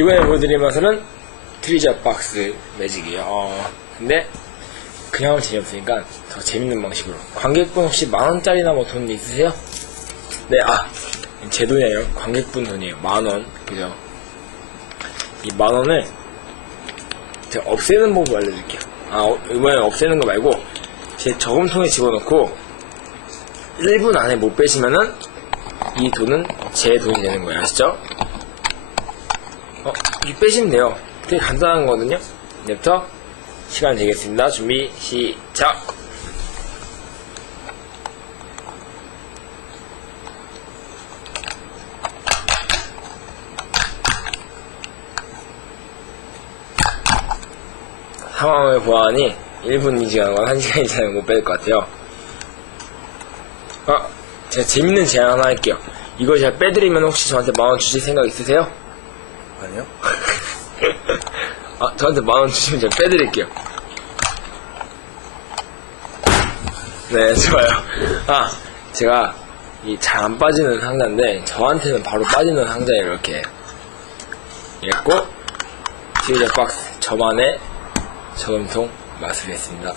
이번에 보여드릴 맛은 트리저 박스 매직이에요. 어, 근데 그냥 재미없으니까 더 재밌는 방식으로. 관객분 혹시 만원짜리나 뭐 돈 있으세요? 네, 아, 제 돈이 아니라 관객분 돈이에요. 만원. 그죠? 이 만원을 제가 없애는 법을 알려드릴게요. 아, 어, 이번에 없애는 거 말고 제 저금통에 집어넣고 1분 안에 못 빼시면은 이 돈은 제 돈이 되는 거예요. 아시죠? 어, 이 빼시면 돼요. 되게 간단한 거거든요. 이제부터 시간 되겠습니다. 준비, 시작! 상황을 보아하니 1분 이지나거나 1시간 이상은 못뺄 것 같아요. 아, 제가 재밌는 제안 하나 할게요. 이거 제가 빼드리면 혹시 저한테 만원 주실 생각 있으세요? 아니요? 아, 저한테 만 원 주시면 제가 빼드릴게요. 네, 좋아요. 아, 제가 이 잘 안 빠지는 상자인데 저한테는 바로 빠지는 상자에 이렇게 이랬고 트위저 박스 저만의 저금통 마술이었습니다.